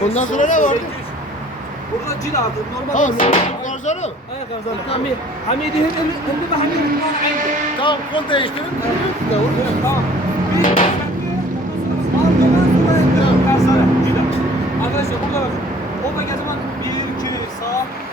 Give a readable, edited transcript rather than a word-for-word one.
Bundan sonra ne vardı? Burada cil aldım. Normal. Tamam. Garzanı. Ay garzan. Hamidi hem ve Hamidi bunlar aynı. Tamam kol değiştirin. Tamam. Bir arkadaşlar burada bakın. O bak zaman 1 2 sağ